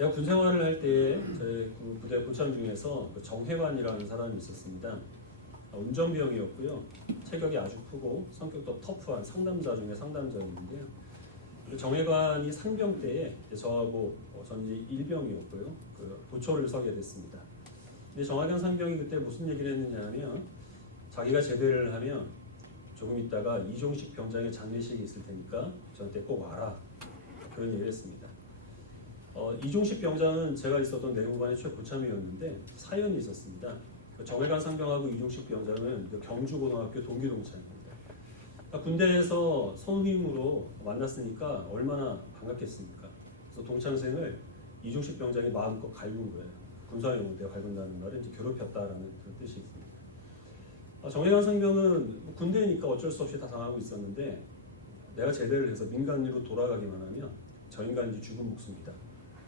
제가 군 생활을 할 때 저희 그 부대 고참 중에서 그 정혜관이라는 사람이 있었습니다. 운전병이었고요. 체격이 아주 크고 성격도 터프한 상담자 중에 상담자였는데요. 그 정혜관이 상병 때에 저하고 전 이제 일병이었고요. 그 보초를 서게 됐습니다. 근데 정혜관 상병이 그때 무슨 얘기를 했느냐면 자기가 제대를 하면 조금 있다가 이종식 병장의 장례식이 있을 테니까 저한테 꼭 와라. 그런 얘기를 했습니다. 이종식 병장은 제가 있었던 내무반의 최고참이었는데 사연이 있었습니다. 정혜관 상병하고 이종식 병장은 경주고등학교 동기동창입니다. 군대에서 선임으로 만났으니까 얼마나 반갑겠습니까? 그래서 동창생을 이종식 병장이 마음껏 갈군 거예요. 군사용어인데 갈군다는 말은 이제 괴롭혔다라는 그런 뜻이 있습니다. 정혜관 상병은 군대니까 어쩔 수 없이 다 당하고 있었는데 내가 제대를 해서 민간인으로 돌아가기만 하면 저 인간은 이제 죽은 목숨이다.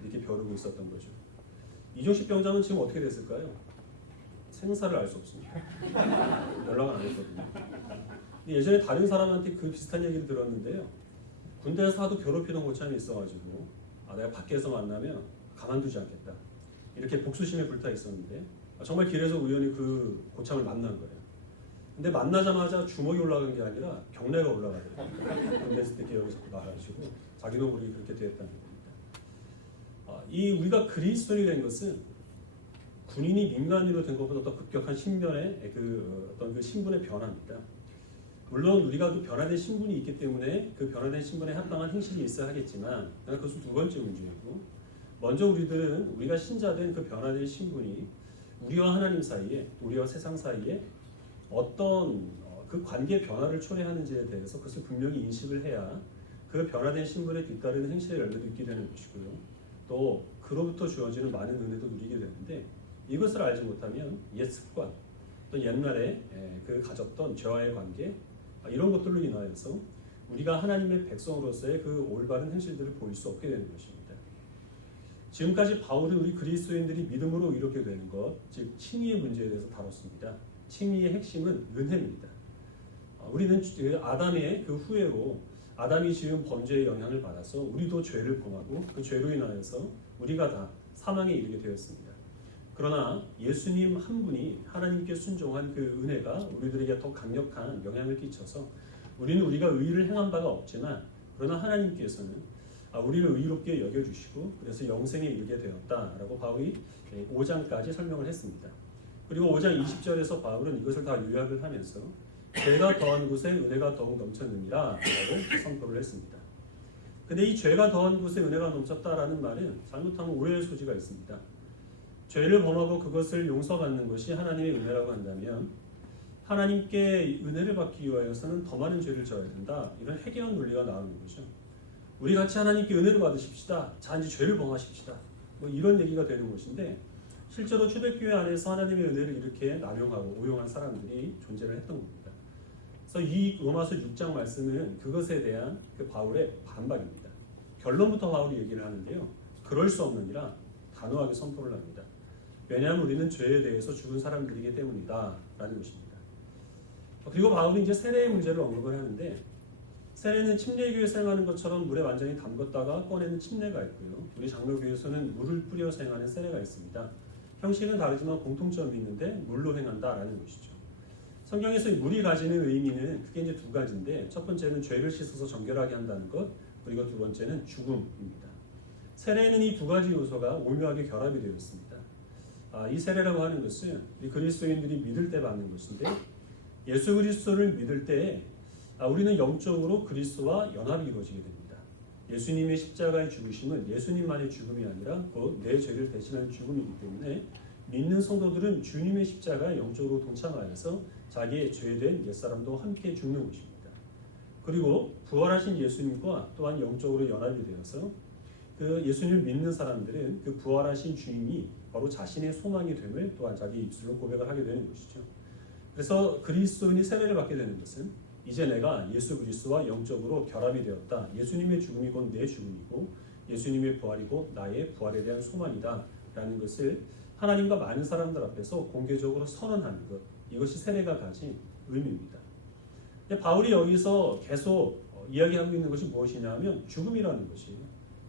이렇게 벼르고 있었던 거죠. 이종식 병장은 지금 어떻게 됐을까요? 생사를 알 수 없습니다. 연락을 안 했거든요. 예전에 다른 사람한테 그 비슷한 얘기를 들었는데요. 군대에서 하도 괴롭히던 고참이 있어가지고 내가 밖에서 만나면 가만두지 않겠다. 이렇게 복수심에 불타 있었는데 정말 길에서 우연히 그 고참을 만난 거예요. 근데 만나자마자 주먹이 올라간 게 아니라 경례가 올라가더라고요. 군대에서 때 기억이 자꾸 나가지고 자기 노블이 그렇게 되었다는 겁니다. 이 우리가 그리스도인이 된 것은 군인이 민간인으로 된 것보다 더 급격한 신변의 어떤 그 신분의 변화입니다. 물론 우리가 그 변화된 신분이 있기 때문에 그 변화된 신분에 합당한 행실이 있어야 하겠지만 그것은 두 번째 문제이고 먼저 우리가 신자된 그 변화된 신분이 우리와 하나님 사이에 우리와 세상 사이에 어떤 그 관계 변화를 초래하는지에 대해서 그것을 분명히 인식을 해야 그 변화된 신분에 뒤따르는 행실의 열매도 있게 되는 것이고요. 또 그로부터 주어지는 많은 은혜도 누리게 되는데 이것을 알지 못하면 옛 습관, 또 옛날에 그 가졌던 죄와의 관계 이런 것들로 인하여서 우리가 하나님의 백성으로서의 그 올바른 행실들을 보일 수 없게 되는 것입니다. 지금까지 바울은 우리 그리스도인들이 믿음으로 이렇게 되는 것, 즉 칭의의 문제에 대해서 다뤘습니다. 칭의의 핵심은 은혜입니다. 우리는 아담의 그 후예로 아담이 지은 범죄의 영향을 받아서 우리도 죄를 범하고 그 죄로 인하여서 우리가 다 사망에 이르게 되었습니다. 그러나 예수님 한 분이 하나님께 순종한 그 은혜가 우리들에게 더 강력한 영향을 끼쳐서 우리는 우리가 의를 행한 바가 없지만 그러나 하나님께서는 우리를 의롭게 여겨주시고 그래서 영생에 이르게 되었다라고 바울이 5장까지 설명을 했습니다. 그리고 5장 20절에서 바울은 이것을 다 요약을 하면서 죄가 더한 곳에 은혜가 더욱 넘쳤느니라 라고 선포를 했습니다. 근데 이 죄가 더한 곳에 은혜가 넘쳤다라는 말은 잘못하면 오해의 소지가 있습니다. 죄를 범하고 그것을 용서받는 것이 하나님의 은혜라고 한다면 하나님께 은혜를 받기 위하여서는 더 많은 죄를 져야 된다. 이런 회개한 논리가 나오는 거죠. 우리 같이 하나님께 은혜를 받으십시다. 자 이제 죄를 범하십시다. 이런 얘기가 되는 것인데 실제로 초대교회 안에서 하나님의 은혜를 이렇게 남용하고 오용한 사람들이 존재를 했던 겁니다. 그래서 이 로마서 6장 말씀은 그것에 대한 그 바울의 반박입니다. 결론부터 바울이 얘기를 하는데요. 그럴 수 없느니라 단호하게 선포를 합니다. 왜냐하면 우리는 죄에 대해서 죽은 사람들이기 때문이다 라는 것입니다. 그리고 바울이 이제 세례의 문제를 언급을 하는데 세례는 침례교에 사용하는 것처럼 물에 완전히 담궜다가 꺼내는 침례가 있고요. 우리 장로교에서는 물을 뿌려 사용하는 세례가 있습니다. 형식은 다르지만 공통점이 있는데 물로 행한다라는 것이죠. 성경에서 물이 가지는 의미는 크게 이제 두 가지인데 첫 번째는 죄를 씻어서 정결하게 한다는 것, 그리고 두 번째는 죽음입니다. 세례는 이 두 가지 요소가 오묘하게 결합이 되어 있습니다. 이 세례라고 하는 것은 우리 그리스도인들이 믿을 때 받는 것인데 예수 그리스도를 믿을 때 우리는 영적으로 그리스도와 연합이 이루어지게 됩니다. 예수님의 십자가의 죽으심은 예수님만의 죽음이 아니라 곧 내 죄를 대신한 죽음이기 때문에 믿는 성도들은 주님의 십자가에 영적으로 동참하여서 자기의 죄된 옛사람도 함께 죽는 것입니다. 그리고 부활하신 예수님과 또한 영적으로 연합이 되어서 그 예수님을 믿는 사람들은 그 부활하신 주님이 바로 자신의 소망이 됨을 또한 자기 입술로 고백을 하게 되는 것이죠. 그래서 그리스도인이 세례를 받게 되는 것은 이제 내가 예수 그리스도와 영적으로 결합이 되었다. 예수님의 죽음이 곧 내 죽음이고 예수님의 부활이 곧 나의 부활에 대한 소망이다 라는 것을 하나님과 많은 사람들 앞에서 공개적으로 선언하는 것, 이것이 세례가 가진 의미입니다. 바울이 여기서 계속 이야기하고 있는 것이 무엇이냐 하면 죽음이라는 것이에요.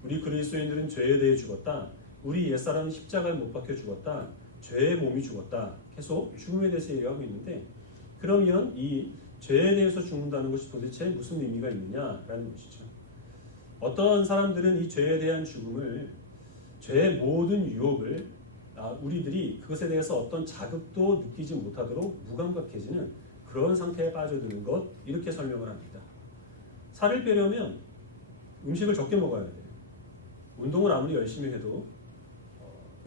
우리 그리스도인들은 죄에 대해 죽었다. 우리 옛사람이 십자가에 못 박혀 죽었다. 죄의 몸이 죽었다. 계속 죽음에 대해서 얘기하고 있는데 그러면 이 죄에 대해서 죽는다는 것이 도대체 무슨 의미가 있느냐라는 것이죠. 어떤 사람들은 이 죄에 대한 죽음을 죄의 모든 유혹을 우리들이 그것에 대해서 어떤 자극도 느끼지 못하도록 무감각해지는 그런 상태에 빠져드는 것 이렇게 설명을 합니다. 살을 빼려면 음식을 적게 먹어야 돼요. 운동을 아무리 열심히 해도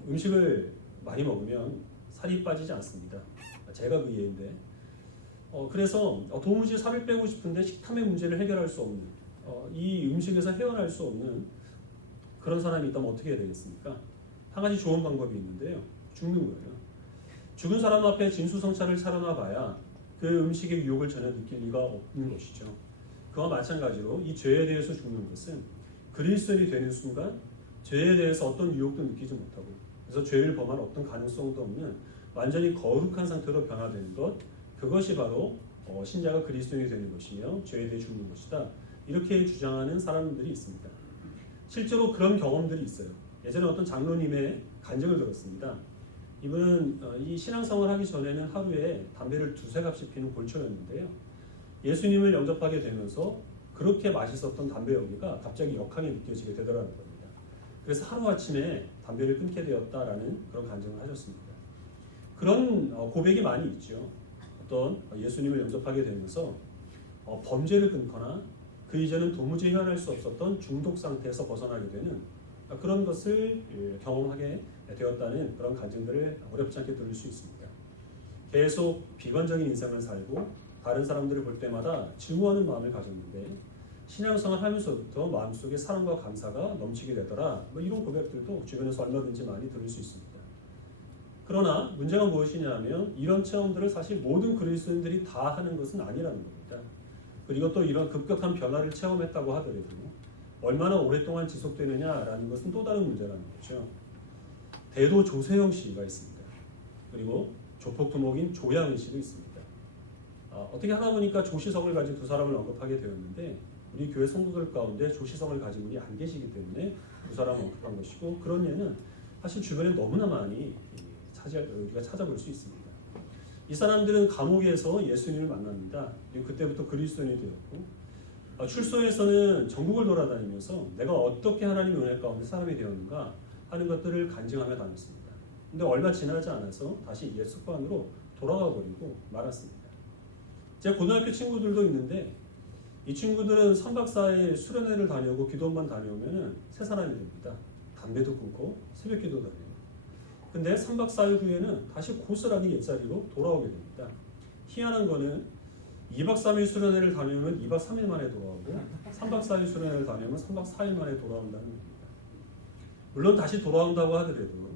음식을 많이 먹으면 살이 빠지지 않습니다. 제가 그 예인데 그래서 도무지 살을 빼고 싶은데 식탐의 문제를 해결할 수 없는 이 음식에서 헤어날 수 없는 그런 사람이 있다면 어떻게 해야 되겠습니까? 한 가지 좋은 방법이 있는데요. 죽는 거예요. 죽은 사람 앞에 진수성찬을 차려놔 봐야 그 음식의 유혹을 전혀 느낄 리가 없는 것이죠. 그와 마찬가지로 이 죄에 대해서 죽는 것은 그리스도인이 되는 순간 죄에 대해서 어떤 유혹도 느끼지 못하고 그래서 죄를 범할 어떤 가능성도 없는 완전히 거룩한 상태로 변화되는 것 그것이 바로 신자가 그리스도인이 되는 것이며 죄에 대해 죽는 것이다. 이렇게 주장하는 사람들이 있습니다. 실제로 그런 경험들이 있어요. 예전에 어떤 장로님의 간증을 들었습니다. 이분은 이 신앙생활을 하기 전에는 하루에 담배를 두세 갑씩 피는 골초였는데요. 예수님을 영접하게 되면서 그렇게 맛있었던 담배 연기가 갑자기 역하게 느껴지게 되더라는 겁니다. 그래서 하루아침에 담배를 끊게 되었다라는 그런 간증을 하셨습니다. 그런 고백이 많이 있죠. 어떤 예수님을 영접하게 되면서 범죄를 끊거나 그 이전은 도무지 헤어날 수 없었던 중독 상태에서 벗어나게 되는 그런 것을 경험하게 되었다는 그런 간증들을 어렵지 않게 들을 수 있습니다. 계속 비관적인 인생을 살고 다른 사람들을 볼 때마다 증오하는 마음을 가졌는데 신앙생활을 하면서부터 마음속에 사랑과 감사가 넘치게 되더라. 이런 고백들도 주변에서 얼마든지 많이 들을 수 있습니다. 그러나 문제가 무엇이냐면 이런 체험들을 사실 모든 그리스도인들이 다 하는 것은 아니라는 겁니다. 그리고 또 이런 급격한 변화를 체험했다고 하더라도 얼마나 오랫동안 지속되느냐라는 것은 또 다른 문제라는 거죠. 대도 조세영 씨가 있습니다. 그리고 조폭두목인 조양은 씨도 있습니다. 어떻게 하다 보니까 조시성을 가진 두 사람을 언급하게 되었는데 우리 교회 성도들 가운데 조시성을 가진 분이 안 계시기 때문에 두 사람을 언급한 것이고 그런 예는 사실 주변에 너무나 많이 우리가 찾아볼 수 있습니다. 이 사람들은 감옥에서 예수님을 만납니다. 그리고 그때부터 그리스도인이 되었고 출소에서는 전국을 돌아다니면서 내가 어떻게 하나님의 은혜 가운데 사람이 되었는가 하는 것들을 간증하며 다녔습니다. 근데 얼마 지나지 않아서 다시 옛 습관으로 돌아가 버리고 말았습니다. 제 고등학교 친구들도 있는데 이 친구들은 3박 4일 수련회를 다녀오고 기도원만 다녀오면 새 사람이 됩니다. 담배도 끊고 새벽기도 다녀요. 근데 3박 4일 후에는 다시 고스란히 옛자리로 돌아오게 됩니다. 희한한 거는 2박 3일 수련회를 다녀오면 2박 3일 만에 돌아오고 3박 4일 수련회를 다녀오면 3박 4일 만에 돌아온다는 겁니다. 물론 다시 돌아온다고 하더라도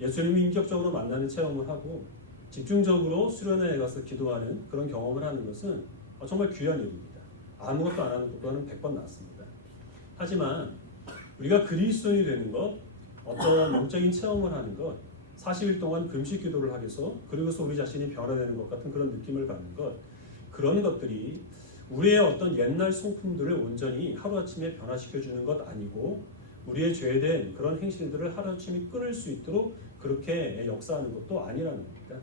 예수님을 인격적으로 만나는 체험을 하고 집중적으로 수련회에 가서 기도하는 그런 경험을 하는 것은 정말 귀한 일입니다. 아무것도 안 하는 것보다는 100번 낫습니다. 하지만 우리가 그리스도인이 되는 것, 어떤 영적인 체험을 하는 것, 40일 동안 금식 기도를 하겠어 그리고서 우리 자신이 변화되는 것 같은 그런 느낌을 받는 것 그런 것들이 우리의 어떤 옛날 성품들을 온전히 하루아침에 변화시켜주는 것 아니고 우리의 죄된 그런 행실들을 하루아침에 끊을 수 있도록 그렇게 역사하는 것도 아니라는 겁니다.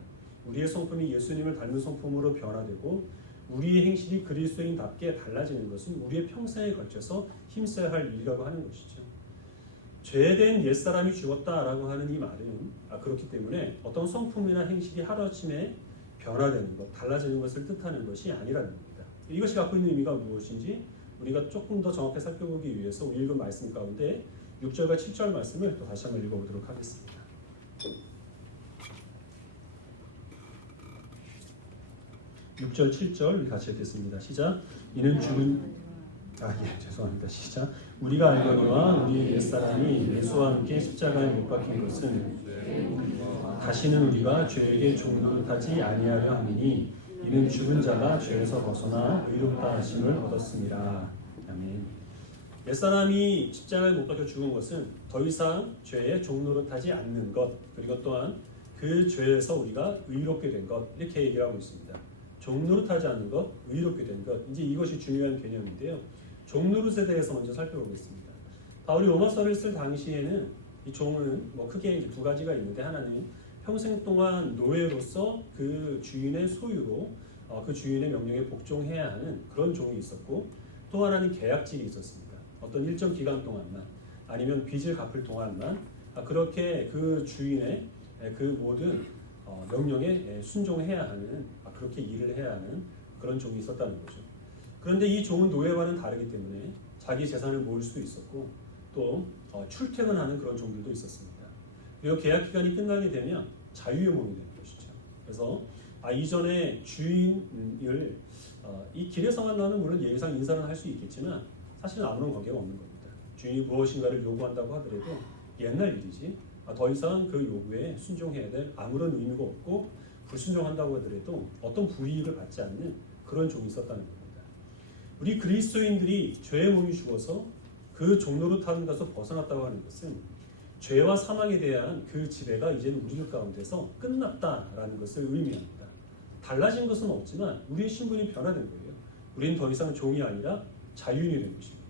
우리의 성품이 예수님을 닮은 성품으로 변화되고 우리의 행실이 그리스도인답게 달라지는 것은 우리의 평생에 걸쳐서 힘써야 할 일이라고 하는 것이죠. 죄된 옛사람이 죽었다라고 하는 이 말은 그렇기 때문에 어떤 성품이나 행실이 하루아침에 변화되는 것, 달라지는 것을 뜻하는 것이 아니라는 겁니다. 이것이 갖고 있는 의미가 무엇인지 우리가 조금 더 정확히 살펴보기 위해서 우리 읽은 말씀 가운데 6절과 7절 말씀을 또 다시 한번 읽어보도록 하겠습니다. 6절, 7절 같이 읽겠습니다. 시작. 이는 죽은 죄송합니다. 시작. 우리가 알거니와 우리 옛사람이 예수와 함께 십자가에 못 박힌 것은 다시는 우리가 죄에게 종노릇하지 아니하려 함이니 이는 죽은 자가 죄에서 벗어나 의롭다 하심을 얻었습니다. 아멘. 옛사람이 십자가에 못 박혀 죽은 것은 더 이상 죄에 종노릇하지 않는 것 그리고 또한 그 죄에서 우리가 의롭게 된 것 이렇게 얘기를 하고 있습니다. 종노릇하지 않는 것, 의롭게 된 것 이제 이것이 중요한 개념인데요. 종노릇에 대해서 먼저 살펴보겠습니다. 바울이 로마서를 쓸 당시에는 이 종은 뭐 크게 이제 두 가지가 있는데, 하나는 평생 동안 노예로서 그 주인의 소유로 그 주인의 명령에 복종해야 하는 그런 종이 있었고, 또 하나는 계약직이 있었습니다. 어떤 일정 기간 동안만, 아니면 빚을 갚을 동안만 그렇게 그 주인의 그 모든 명령에 순종해야 하는, 그렇게 일을 해야 하는 그런 종이 있었다는 거죠. 그런데 이 종은 노예와는 다르기 때문에 자기 재산을 모을 수도 있었고, 또 출퇴근하는 그런 종들도 있었습니다. 그리고 계약 기간이 끝나게 되면 자유의 몸이 되는 것이죠. 그래서 이전에 주인을 이 길에서만 나는 물론 예의상 인사는 할 수 있겠지만 사실은 아무런 관계가 없는 겁니다. 주인이 무엇인가를 요구한다고 하더라도 옛날 일이지, 더 이상 그 요구에 순종해야 될 아무런 의미가 없고, 불순종한다고 하더라도 어떤 불이익을 받지 않는 그런 종이 있었다는 겁니다. 우리 그리스도인들이 죄의 몸이 죽어서 그 종노릇하는 것에서 벗어났다고 하는 것은 죄와 사망에 대한 그 지배가 이제는 우리 가운데서 끝났다라는 것을 의미합니다. 달라진 것은 없지만 우리의 신분이 변화된 거예요. 우리는 더 이상 종이 아니라 자유인이 된 것입니다.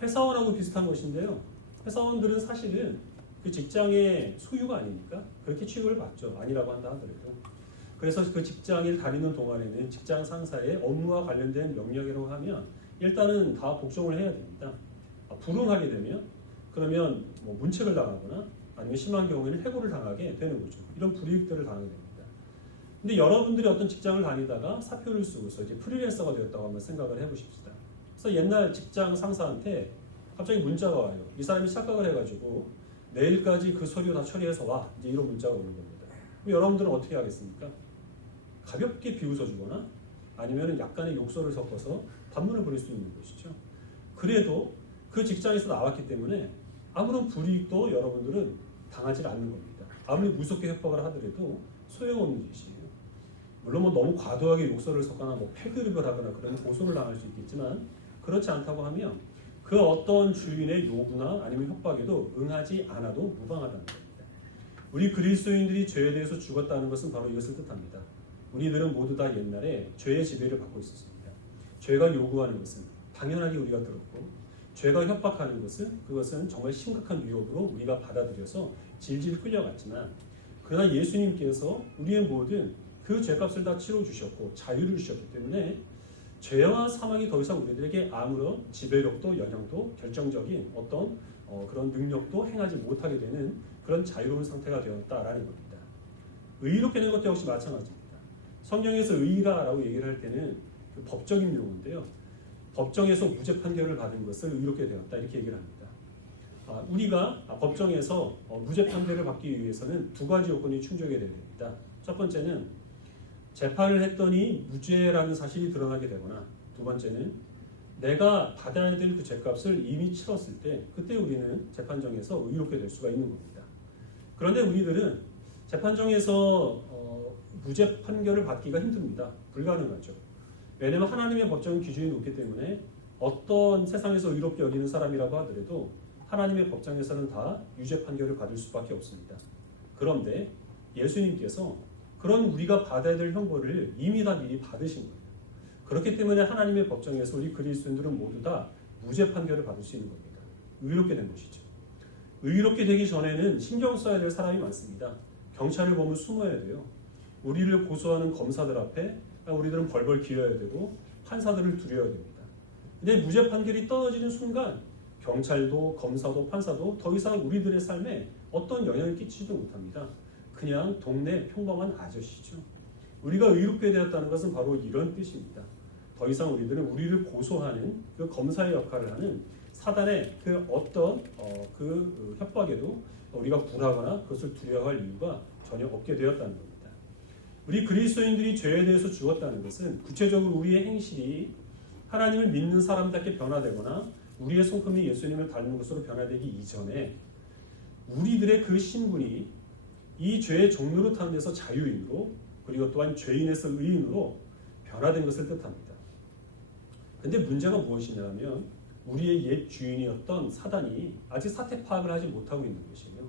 회사원하고 비슷한 것인데요. 회사원들은 사실은 그 직장의 소유가 아닙니까? 그렇게 취급을 받죠. 아니라고 한다 하더라도. 그래서 그 직장을 다니는 동안에는 직장 상사의 업무와 관련된 명령이라고 하면 일단은 다 복종을 해야 됩니다. 불응하게 되면 그러면 뭐 문책을 당하거나 아니면 심한 경우에는 해고를 당하게 되는 거죠. 이런 불이익들을 당하게 됩니다. 근데 여러분들이 어떤 직장을 다니다가 사표를 쓰고서 이제 프리랜서가 되었다고 한번 생각을 해보십시다. 그래서 옛날 직장 상사한테 갑자기 문자가 와요. 이 사람이 착각을 해가지고 내일까지 그 서류 다 처리해서 와. 이제 이런 문자가 오는 겁니다. 그럼 여러분들은 어떻게 하겠습니까? 가볍게 비웃어주거나 아니면 약간의 욕설을 섞어서 반문을 보낼 수 있는 것이죠. 그래도 그 직장에서 나왔기 때문에 아무런 불이익도 여러분들은 당하지 않는 겁니다. 아무리 무섭게 협박을 하더라도 소용없는 짓이에요. 물론 뭐 너무 과도하게 욕설을 섞거나 뭐 패드립을 하거나 그런 고소를 당할 수 있겠지만, 그렇지 않다고 하면 그 어떤 주인의 요구나 아니면 협박에도 응하지 않아도 무방하다는 겁니다. 우리 그리스도인들이 죄에 대해서 죽었다는 것은 바로 이것을 뜻합니다. 우리들은 모두 다 옛날에 죄의 지배를 받고 있었습니다. 죄가 요구하는 것은 당연하게 우리가 들었고, 죄가 협박하는 그것은 정말 심각한 위협으로 우리가 받아들여서 질질 끌려갔지만, 그러나 예수님께서 우리의 모든 그 죄값을 다 치러주셨고 자유를 주셨기 때문에 죄와 사망이 더 이상 우리들에게 아무런 지배력도 영향도 결정적인 어떤 그런 능력도 행하지 못하게 되는 그런 자유로운 상태가 되었다라는 겁니다. 의롭게 된 것도 역시 마찬가지입니다. 성경에서 의라라고 얘기를 할 때는 그 법적인 용어인데요. 법정에서 무죄 판결을 받은 것을 의롭게 되었다 이렇게 얘기를 합니다. 우리가 법정에서 무죄 판결을 받기 위해서는 두 가지 요건이 충족해야 됩니다. 첫 번째는 재판을 했더니 무죄라는 사실이 드러나게 되거나, 두 번째는 내가 받아야 될 그 죄값을 이미 치렀을 때 그때 우리는 재판정에서 의롭게 될 수가 있는 겁니다. 그런데 우리들은 재판정에서 무죄 판결을 받기가 힘듭니다. 불가능하죠. 왜냐하면 하나님의 법정은 기준이 높기 때문에 어떤 세상에서 의롭게 여기는 사람이라고 하더라도 하나님의 법정에서는 다 유죄 판결을 받을 수밖에 없습니다. 그런데 예수님께서 그런 우리가 받아야 될 형벌을 이미 다 미리 받으신 거예요. 그렇기 때문에 하나님의 법정에서 우리 그리스도인들은 모두 다 무죄 판결을 받을 수 있는 겁니다. 의롭게 된 것이죠. 의롭게 되기 전에는 신경 써야 될 사람이 많습니다. 경찰을 보면 숨어야 돼요. 우리를 고소하는 검사들 앞에 우리들은 벌벌 기어야 되고 판사들을 두려워야 됩니다. 근데 무죄 판결이 떨어지는 순간 경찰도 검사도 판사도 더 이상 우리들의 삶에 어떤 영향을 끼치지도 못합니다. 그냥 동네 평범한 아저씨죠. 우리가 의롭게 되었다는 것은 바로 이런 뜻입니다. 더 이상 우리들은 우리를 고소하는 그 검사의 역할을 하는 사단의 그 어떤 그 협박에도 우리가 굴하거나 그것을 두려워할 이유가 전혀 없게 되었다는 겁니다. 우리 그리스도인들이 죄에 대해서 죽었다는 것은 구체적으로 우리의 행실이 하나님을 믿는 사람답게 변화되거나 우리의 성품이 예수님을 닮은 것으로 변화되기 이전에 우리들의 그 신분이 이 죄의 종로를 타는 데서 자유인으로, 그리고 또한 죄인에서 의인으로 변화된 것을 뜻합니다. 근데 문제가 무엇이냐면 우리의 옛 주인이었던 사단이 아직 사태 파악을 하지 못하고 있는 것이에요.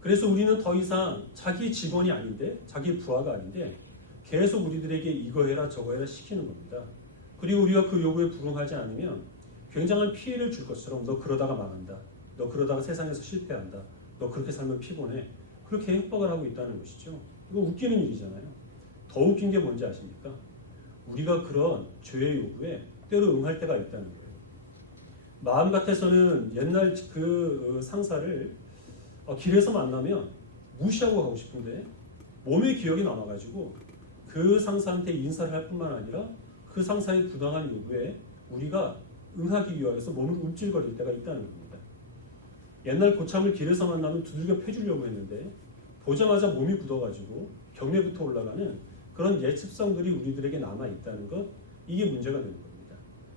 그래서 우리는 더 이상 자기 직원이 아닌데, 자기 부하가 아닌데 계속 우리들에게 이거 해라 저거 해라 시키는 겁니다. 그리고 우리가 그 요구에 불응하지 않으면 굉장한 피해를 줄 것처럼 너 그러다가 망한다, 너 너 그러다가 세상에서 실패한다. 너 그렇게 살면 피곤해. 그렇게 협박을 하고 있다는 것이죠. 이거 웃기는 일이잖아요. 더 웃긴 게 뭔지 아십니까? 우리가 그런 죄의 요구에 때로 응할 때가 있다는 거예요. 마음 같아서는 옛날 그 상사를 길에서 만나면 무시하고 가고 싶은데 몸의 기억이 남아가지고 그 상사한테 인사를 할 뿐만 아니라 그 상사의 부당한 요구에 우리가 응하기 위해서 몸을 움찔거릴 때가 있다는 겁니다. 옛날 고참을 길에서 만나면 두들겨 패주려고 했는데 보자마자 몸이 굳어가지고 경례부터 올라가는 그런 옛 습성들이 우리들에게 남아있다는 것, 이게 문제가 되는 겁니다.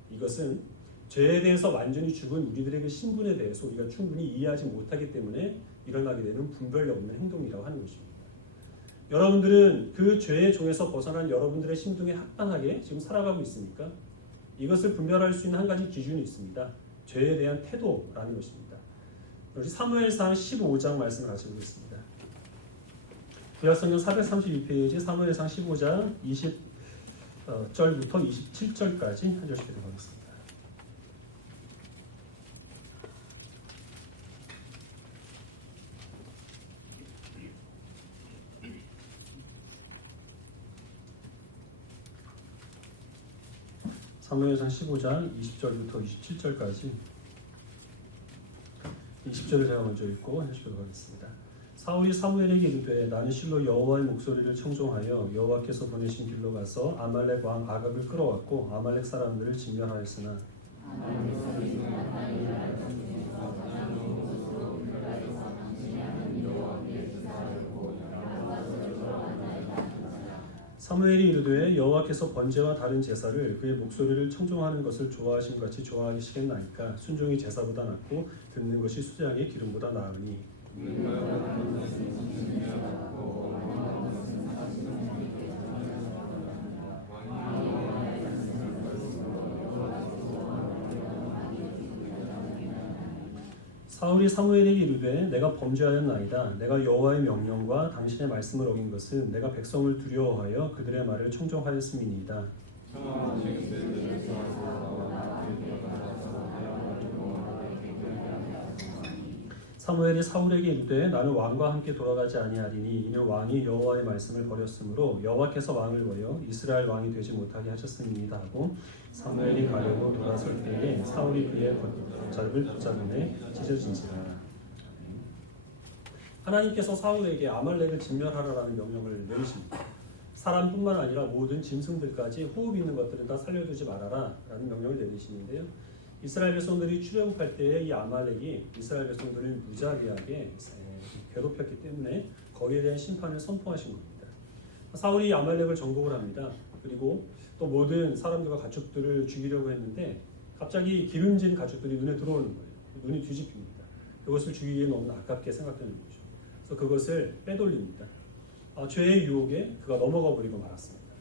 이것은 죄에 대해서 완전히 죽은 우리들의 신분에 대해서 우리가 충분히 이해하지 못하기 때문에 일어나게 되는 분별이 없는 행동이라고 하는 것입니다. 여러분들은 그 죄의 종에서 벗어난 여러분들의 심중에 합당하게 지금 살아가고 있습니까? 이것을 분별할 수 있는 한 가지 기준이 있습니다. 죄에 대한 태도라는 것입니다. 우리 사무엘상 15장 말씀을 같이 보겠습니다. 구약성경 432페이지 사무엘상 15장 20절부터 27절까지 한 절씩 읽어보겠습니다. 사무엘상 15장 20절부터 27절까지 20절을 제가 먼저 읽고 해주도록 하겠습니다. 사울이 사무엘에게 이르되 나는 실로 여호와의 목소리를 청종하여 여호와께서 보내신 길로 가서 아말렉 왕 아각을 끌어왔고 아말렉 사람들을 진멸하였으나 사무엘이 이르되 여호와께서 번제와 다른 제사를 그의 목소리를 청종하는 것을 좋아하신 같이 좋아하시겠나이까 순종이 제사보다 낫고 듣는 것이 수장의 기름보다 나으니 사울이 사무엘에게 이르되 내가 범죄하였나이다. 내가 여호와의 명령과 당신의 말씀을 어긴 것은 내가 백성을 두려워하여 그들의 말을 청종하였음이니이다. 사무엘이 사울에게 이르되 나는 왕과 함께 돌아가지 아니하리니 이는 왕이 여호와의 말씀을 버렸으므로 여호와께서 왕을 버려 이스라엘 왕이 되지 못하게 하셨음이니이다 하고 사무엘이 가려고 돌아설 때에 사울이 그의 겉절을 붙잡음에 찢어진지라. 하나님께서 사울에게 아말렉을 진멸하라라는 명령을 내리십니다. 사람뿐만 아니라 모든 짐승들까지 호흡 있는 것들은 다 살려두지 말아라 라는 명령을 내리시는데요. 이스라엘 백성들이 출애굽할 때에 이 아말렉이 이스라엘 백성들을 무자비하게 괴롭혔기 때문에 거기에 대한 심판을 선포하신 겁니다. 사울이 아말렉을 정복을 합니다. 그리고 또 모든 사람들과 가축들을 죽이려고 했는데 갑자기 기름진 가축들이 눈에 들어오는 거예요. 눈이 뒤집힙니다. 그것을 죽이기에 너무 아깝게 생각되는 거죠. 그래서 그것을 빼돌립니다. 죄의 유혹에 그가 넘어가 버리고 말았습니다.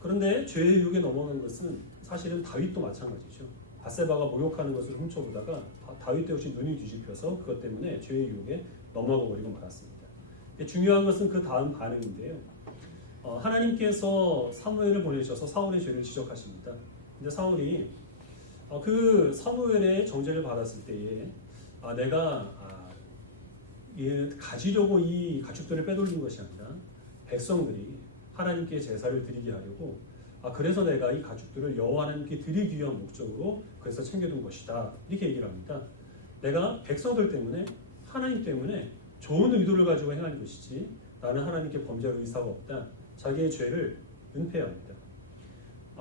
그런데 죄의 유혹에 넘어간 것은 사실은 다윗도 마찬가지죠. 바세바가 모욕하는 것을 훔쳐보다가 다윗 역시 눈이 뒤집혀서 그것 때문에 죄의 유혹에 넘어가 버리고 말았습니다. 중요한 것은 그 다음 반응인데요. 하나님께서 사무엘을 보내셔서 사울의 죄를 지적하십니다. 근데 사울이 그 사무엘의 정죄를 받았을 때에 내가 가지려고 이 가축들을 빼돌린 것이 아니라 백성들이 하나님께 제사를 드리게 하려고 그래서 내가 이 가축들을 여호와 하나님께 드리기 위한 목적으로 그래서 챙겨둔 것이다. 이렇게 얘기를 합니다. 내가 백성들 때문에 하나님 때문에 좋은 의도를 가지고 행한 것이지 나는 하나님께 범죄할 의사가 없다. 자기의 죄를 은폐합니다.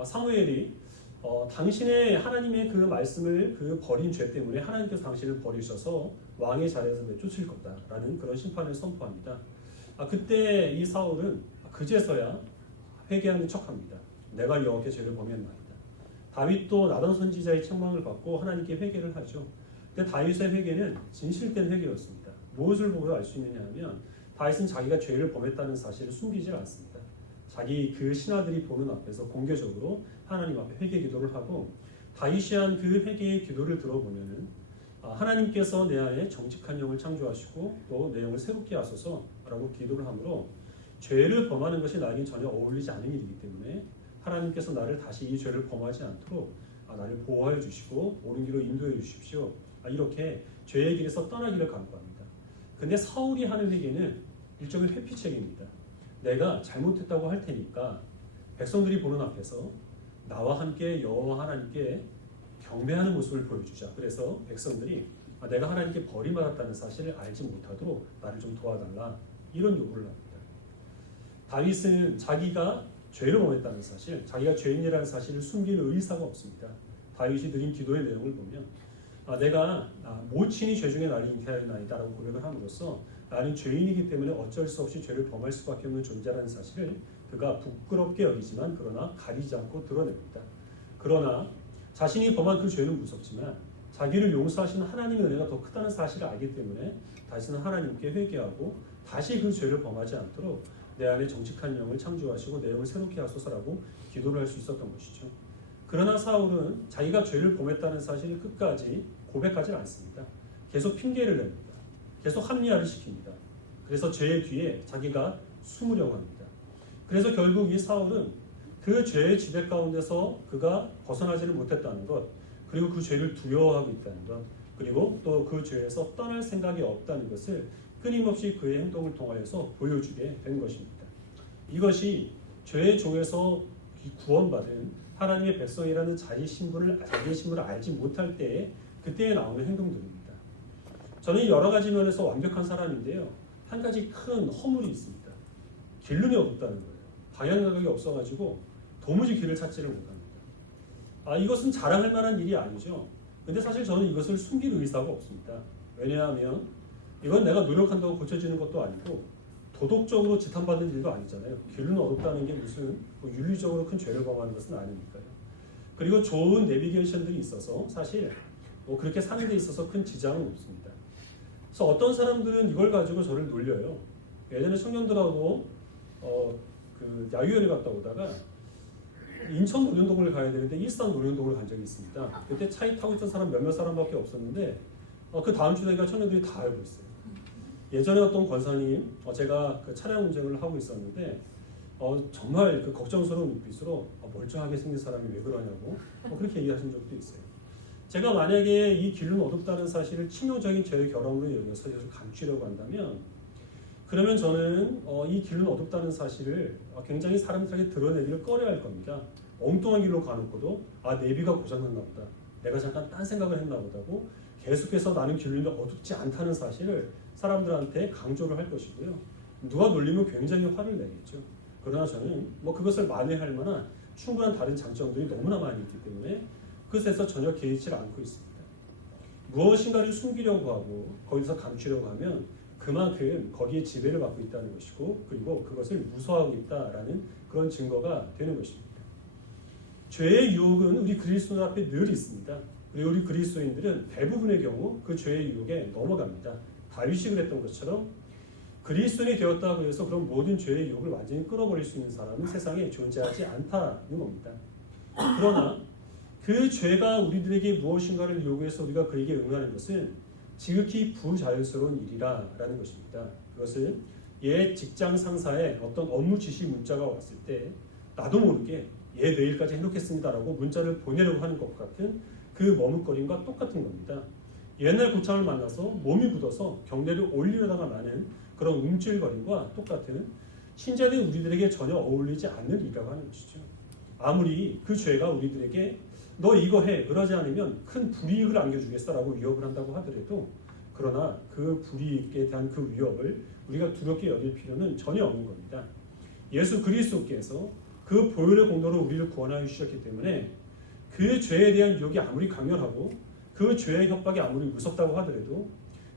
사무엘이 당신의 하나님의 그 말씀을 버린 죄 때문에 하나님께서 당신을 버리셔서 왕의 자리에서 내쫓을 거다라는 그런 심판을 선포합니다. 그때 이 사울은 그제서야 회개하는 척합니다. 내가 여호와께 죄를 범했나이다. 다윗도 나단 선지자의 책망을 받고 하나님께 회개를 하죠. 근데 다윗의 회개는 진실된 회개였습니다. 무엇을 보고 알 수 있느냐 하면 다윗은 자기가 죄를 범했다는 사실을 숨기지 않습니다. 자기 그 신하들이 보는 앞에서 공개적으로 하나님 앞에 회개 기도를 하고 다윗이 한 그 회개의 기도를 들어보면은 하나님께서 내 안에 정직한 영을 창조하시고 또 내 영을 새롭게 하소서라고 기도를 하므로 죄를 범하는 것이 나에게 전혀 어울리지 않은 일이기 때문에 하나님께서 나를 다시 이 죄를 범하지 않도록 나를 보호해 주시고 옳은 길로 인도해 주십시오. 이렇게 죄의 길에서 떠나기를 간구합니다. 근데 사울이 하는 회개는 일종의 회피책입니다. 내가 잘못했다고 할 테니까 백성들이 보는 앞에서 나와 함께 여호와 하나님께 경배하는 모습을 보여주자. 그래서 백성들이 내가 하나님께 버림받았다는 사실을 알지 못하도록 나를 좀 도와달라, 이런 요구를 합니다. 다윗은 자기가 죄를 범했다는 사실, 자기가 죄인이라는 사실을 숨길 의사가 없습니다. 다윗이 드린 기도의 내용을 보면 내가 모친이 죄 중에 나를 잉태하였나이다 라고 고백을 함으로써 나는 죄인이기 때문에 어쩔 수 없이 죄를 범할 수밖에 없는 존재라는 사실을 그가 부끄럽게 여기지만 그러나 가리지 않고 드러냅니다. 그러나 자신이 범한 그 죄는 무섭지만 자기를 용서하시는 하나님의 은혜가 더 크다는 사실을 알기 때문에 다시는 하나님께 회개하고 다시 그 죄를 범하지 않도록 내 안에 정직한 영을 창조하시고 내 영을 새롭게 하소서라고 기도를 할 수 있었던 것이죠. 그러나 사울은 자기가 죄를 범했다는 사실을 끝까지 고백하지 않습니다. 계속 핑계를 냅니다. 계속 합리화를 시킵니다. 그래서 죄의 뒤에 자기가 숨으려고 합니다. 그래서 결국 이 사울은 그 죄의 지배 가운데서 그가 벗어나지를 못했다는 것, 그리고 그 죄를 두려워하고 있다는 것, 그리고 또 그 죄에서 떠날 생각이 없다는 것을 끊임없이 그의 행동을 통하여서 보여주게 된 것입니다. 이것이 죄의 종에서 구원받은 하나님의 백성이라는 자기의 신분을 알지 못할 때에 그때에 나오는 행동들입니다. 저는 여러 가지 면에서 완벽한 사람인데요, 한 가지 큰 허물이 있습니다. 길눈이 어둡다는 거예요. 방향감각이 없어가지고 도무지 길을 찾지를 못합니다. 이것은 자랑할 만한 일이 아니죠. 근데 사실 저는 이것을 숨길 의사가 없습니다. 왜냐하면 이건 내가 노력한다고 고쳐지는 것도 아니고 도덕적으로 지탄받는 일도 아니잖아요. 길은 어둡다는 게 무슨 윤리적으로 큰 죄를 범하는 것은 아니니까요. 그리고 좋은 내비게이션들이 있어서 사실 그렇게 사는 데 있어서 큰 지장은 없습니다. 그래서 어떤 사람들은 이걸 가지고 저를 놀려요. 예전에 청년들하고 그 야유회를 갔다 오다가 인천 논현동을 가야 되는데 일산 논현동을 간 적이 있습니다. 그때 차에 타고 있던 사람 몇몇 사람밖에 없었는데 그 다음 주 되니까 청년들이 다 알고 있어요. 예전에 어떤 권사님, 제가 그 차량 운전을 하고 있었는데 정말 그 걱정스러운 눈빛으로 멀쩡하게 생긴 사람이 왜 그러냐고 그렇게 얘기하신 적도 있어요. 제가 만약에 이 길은 어둡다는 사실을 치명적인 죄의 결함으로 여겨서 이것을 감추려고 한다면, 그러면 저는 이 길은 어둡다는 사실을 굉장히 사람들에게 드러내기를 꺼려할 겁니다. 엉뚱한 길로 가놓고도 내비가 고장났나 보다, 내가 잠깐 딴 생각을 했나 보다고 계속해서 나는 길이 어둡지 않다는 사실을 사람들한테 강조를 할 것이고요. 누가 놀리면 굉장히 화를 내겠죠. 그러나 저는 그것을 만회할 만한 충분한 다른 장점들이 너무나 많이 있기 때문에 그것에서 전혀 개의치 않고 있습니다. 무엇인가를 숨기려고 하고 거기서 감추려고 하면 그만큼 거기에 지배를 받고 있다는 것이고, 그리고 그것을 무서워하고 있다라는 그런 증거가 되는 것입니다. 죄의 유혹은 우리 그리스도인 앞에 늘 있습니다. 그리고 우리 그리스도인들은 대부분의 경우 그 죄의 유혹에 넘어갑니다. 다윗이 그랬던 것처럼 그리스도인이 되었다고 해서 그런 모든 죄의 유혹을 완전히 끌어버릴 수 있는 사람은 세상에 존재하지 않다는 겁니다. 그러나 그 죄가 우리들에게 무엇인가를 요구해서 우리가 그에게 응하는 것은 지극히 부자연스러운 일이라는 것입니다. 그것은 옛 직장 상사의 어떤 업무 지시 문자가 왔을 때 나도 모르게 내일까지 해놓겠습니다라고 문자를 보내려고 하는 것 같은 그 머뭇거림과 똑같은 겁니다. 옛날 고창을 만나서 몸이 굳어서 경례를 올리려다가 나는 그런 움찔거림과 똑같은 신자된 우리들에게 전혀 어울리지 않는 일이라고 하는 것이죠. 아무리 그 죄가 우리들에게 너 이거 해, 그러지 않으면 큰 불이익을 안겨주겠어라고 위협을 한다고 하더라도, 그러나 그 불이익에 대한 그 위협을 우리가 두렵게 여길 필요는 전혀 없는 겁니다. 예수 그리스도께서 그 보혈의 공로로 우리를 구원하여 주셨기 때문에 그 죄에 대한 유혹이 아무리 강렬하고 그 죄의 협박이 아무리 무섭다고 하더라도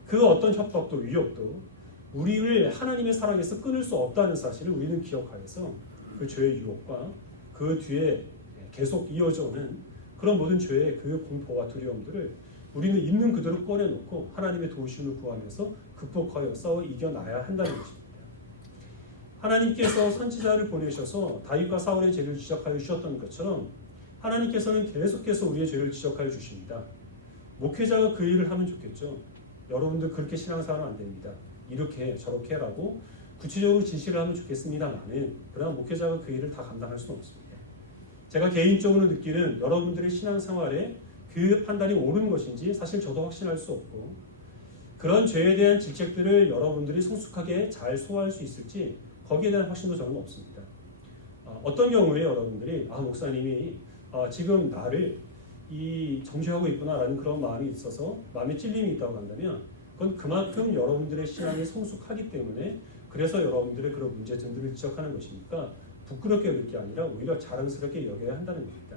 그 어떤 협박도 위협도 우리를 하나님의 사랑에서 끊을 수 없다는 사실을 우리는 기억하여서 그 죄의 유혹과 그 뒤에 계속 이어져 오는 그런 모든 죄의 그 공포와 두려움들을 우리는 있는 그대로 꺼내놓고 하나님의 도우심을 구하면서 극복하여 싸워 이겨나야 한다는 것입니다. 하나님께서 선지자를 보내셔서 다윗과 사울의 죄를 지적하여 주셨던 것처럼 하나님께서는 계속해서 우리의 죄를 지적하여 주십니다. 목회자가 그 일을 하면 좋겠죠. 여러분들 그렇게 신앙생활은 안 됩니다. 이렇게 저렇게 라고 구체적으로 지시를 하면 좋겠습니다만은, 그러나 목회자가 그 일을 다 감당할 수는 없습니다. 제가 개인적으로 느끼는 여러분들의 신앙생활에 그 판단이 옳은 것인지 사실 저도 확신할 수 없고, 그런 죄에 대한 직책들을 여러분들이 성숙하게 잘 소화할 수 있을지 거기에 대한 확신도 저는 없습니다. 어떤 경우에 여러분들이 목사님이 지금 나를 이 정죄하고 있구나라는 그런 마음이 있어서 마음에 찔림이 있다고 한다면 그건 그만큼 여러분들의 신앙이 성숙하기 때문에 그래서 여러분들의 그런 문제점들을 지적하는 것이니까 부끄럽게 여길 게 아니라 오히려 자랑스럽게 여겨야 한다는 겁니다.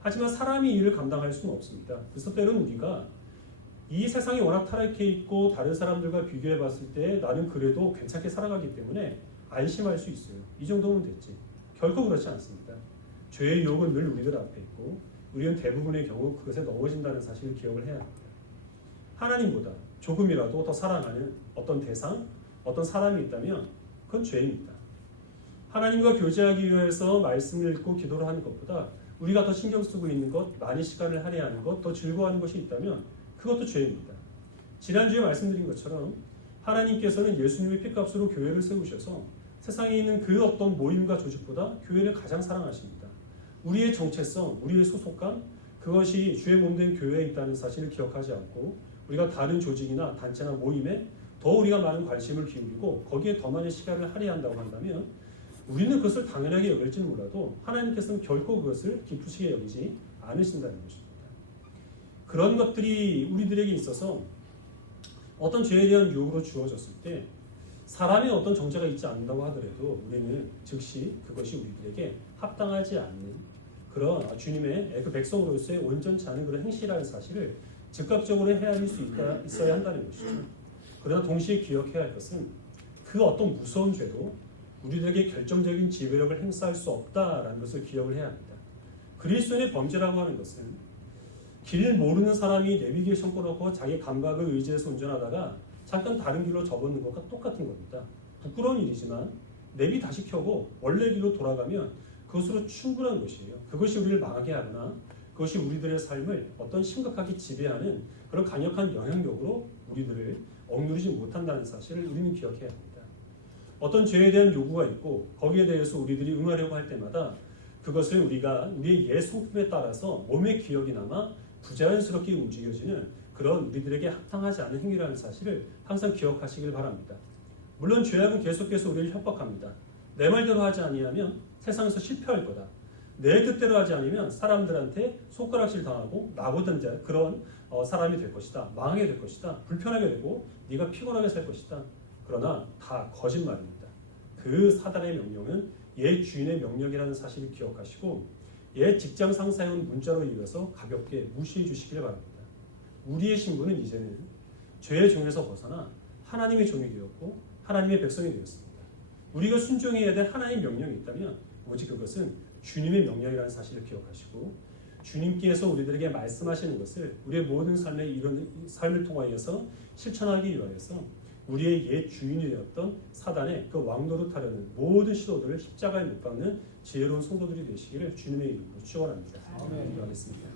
하지만 사람이 이를 감당할 수는 없습니다. 그래서 때로는 우리가 이 세상이 워낙 타락해 있고 다른 사람들과 비교해 봤을 때 나는 그래도 괜찮게 살아가기 때문에 안심할 수 있어요. 이 정도면 됐지. 결코 그렇지 않습니다. 죄의 유혹은 늘 우리들 앞에 있고 우리는 대부분의 경우 그것에 넘어진다는 사실을 기억을 해야 합니다. 하나님보다 조금이라도 더 사랑하는 어떤 대상, 어떤 사람이 있다면 그건 죄입니다. 하나님과 교제하기 위해서 말씀을 읽고 기도를 하는 것보다 우리가 더 신경 쓰고 있는 것, 많이 시간을 할애하는 것, 더 즐거워하는 것이 있다면 그것도 죄입니다. 지난주에 말씀드린 것처럼 하나님께서는 예수님의 피값으로 교회를 세우셔서 세상에 있는 그 어떤 모임과 조직보다 교회를 가장 사랑하십니다. 우리의 정체성, 우리의 소속감, 그것이 주의 몸된 교회에 있다는 사실을 기억하지 않고 우리가 다른 조직이나 단체나 모임에 더 우리가 많은 관심을 기울이고 거기에 더 많은 시간을 할애한다고 한다면 우리는 그것을 당연하게 여길지는 몰라도 하나님께서는 결코 그것을 기쁘시게 여기지 않으신다는 것입니다. 그런 것들이 우리들에게 있어서 어떤 죄에 대한 유혹으로 주어졌을 때 사람의 어떤 정죄가 있지 않는다고 하더라도 우리는 즉시 그것이 우리들에게 합당하지 않는 그런 주님의 그 백성으로서의 온전치 않은 그런 행실이라는 사실을 즉각적으로 헤아릴 수 있어야 한다는 것이죠. 그러나 동시에 기억해야 할 것은 그 어떤 무서운 죄도 우리들에게 결정적인 지배력을 행사할 수 없다라는 것을 기억을 해야 합니다. 그리스도인의 범죄라고 하는 것은 길 모르는 사람이 내비게이션 꺼놓고 자기 감각을 의지해서 운전하다가 잠깐 다른 길로 접어드는 것과 똑같은 겁니다. 부끄러운 일이지만 내비 다시 켜고 원래 길로 돌아가면 그것으로 충분한 것이에요. 그것이 우리를 망하게 하거나 그것이 우리들의 삶을 어떤 심각하게 지배하는 그런 강력한 영향력으로 우리들을 억누르지 못한다는 사실을 우리는 기억해야 합니다. 어떤 죄에 대한 요구가 있고 거기에 대해서 우리들이 응하려고 할 때마다 그것을 우리가 우리의 옛 성품에 따라서 몸의 기억이 남아 부자연스럽게 움직여지는 그런 우리들에게 합당하지 않은 행위라는 사실을 항상 기억하시길 바랍니다. 물론 죄악은 계속해서 우리를 협박합니다. 내 말대로 하지 아니하면 세상에서 실패할 거다. 내 뜻대로 하지 않으면 사람들한테 손가락질 당하고 나보던 그런 사람이 될 것이다. 망하게 될 것이다. 불편하게 되고 네가 피곤하게 살 것이다. 그러나 다 거짓말입니다. 그 사단의 명령은 옛 주인의 명령이라는 사실을 기억하시고 옛 직장 상사의 온 문자로 이어서 가볍게 무시해 주시길 바랍니다. 우리의 신분은 이제는 죄의 종에서 벗어나 하나님의 종이 되었고 하나님의 백성이 되었습니다. 우리가 순종해야 될 하나님의 명령이 있다면 오직 그것은 주님의 명령이라는 사실을 기억하시고 주님께서 우리들에게 말씀하시는 것을 우리의 모든 삶을 통하여서 실천하기 위하여서 우리의 옛 주인이 되었던 사단의 그 왕노릇하려는 모든 시도들을 십자가에 못 박는 지혜로운 성도들이 되시기를 주님의 이름으로 축원합니다. 기도하겠습니다.